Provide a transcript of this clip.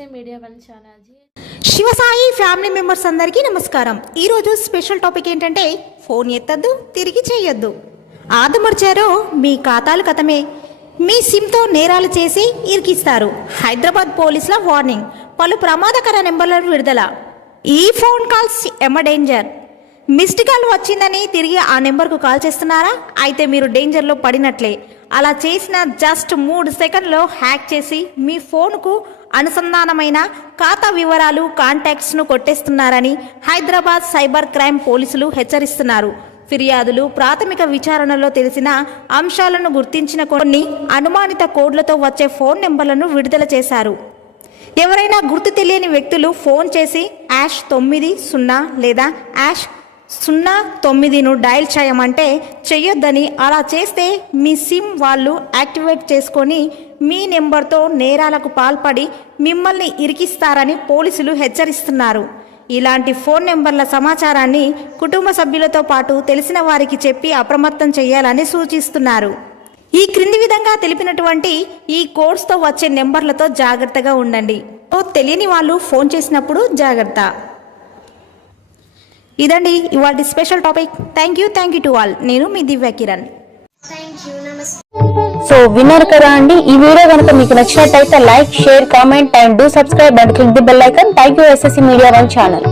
One channel Shivasai family members అందరికీ నమస్కారం. ఈరోజు స్పెషల్ టాపిక్ ఏంటంటే ఫోన్ ఎత్తద్దు తిరిగి చేయొద్దు. ఆదమర్చారో మీ ఖాతాలు కథమే. మీ సిమ్తో నేరాలు చేసి ఇరికిస్తారు. హైదరాబాద్ పోలీసుల వార్నింగ్. పలు ప్రమాదకర నెంబర్లను విడుదల. ఈ ఫోన్ కాల్స్ ఎమ డేంజర్? మిస్డ్ కాల్ వచ్చిందని తిరిగి ఆ నెంబర్కు కాల్ చేస్తున్నారా? అయితే మీరు డేంజర్లో పడినట్లే. అలా చేసిన జస్ట్ మూడు సెకండ్లో హ్యాక్ చేసి మీ ఫోన్కు అనుసంధానమైన ఖాతా వివరాలు కాంటాక్ట్స్ను కొట్టేస్తున్నారని హైదరాబాద్ సైబర్ క్రైమ్ పోలీసులు హెచ్చరిస్తున్నారు. ఫిర్యాదులు ప్రాథమిక విచారణలో తెలిసిన అంశాలను గుర్తించిన కొన్ని అనుమానిత కోడ్లతో వచ్చే ఫోన్ నెంబర్లను విడుదల చేశారు. ఎవరైనా గుర్తు తెలియని వ్యక్తులు ఫోన్ చేసి యాష్ తొమ్మిది సున్నా లేదా యాష్ సున్నా తొమ్మిదిను డయల్ చేయమంటే చెయ్యొద్దని అలా చేస్తే మీ సిమ్ వాళ్ళు యాక్టివేట్ చేసుకొని మీ నెంబర్తో నేరాలకు పాల్పడి మిమ్మల్ని ఇరికిస్తారని పోలీసులు హెచ్చరిస్తున్నారు. ఇలాంటి ఫోన్ నెంబర్ల సమాచారాన్ని కుటుంబ సభ్యులతో పాటు తెలిసిన వారికి చెప్పి అప్రమత్తం చేయాలని సూచిస్తున్నారు. ఈ క్రింది విధంగా తెలిపినటువంటి ఈ కోడ్స్తో వచ్చే నెంబర్లతో జాగ్రత్తగా ఉండండి. ఓ తెలియని వాళ్ళు ఫోన్ చేసినప్పుడు జాగ్రత్త. ఇదండి ఇవాటి special topic. Thank you thank you to all నేను మీ దివ్య కిరణ్. సో విన్నారు కదా అండి ఈ వీడియో కనుక మీకు నచ్చినట్టయితే like share comment and do subscribe and click the bell icon. Thank you SSC media one channel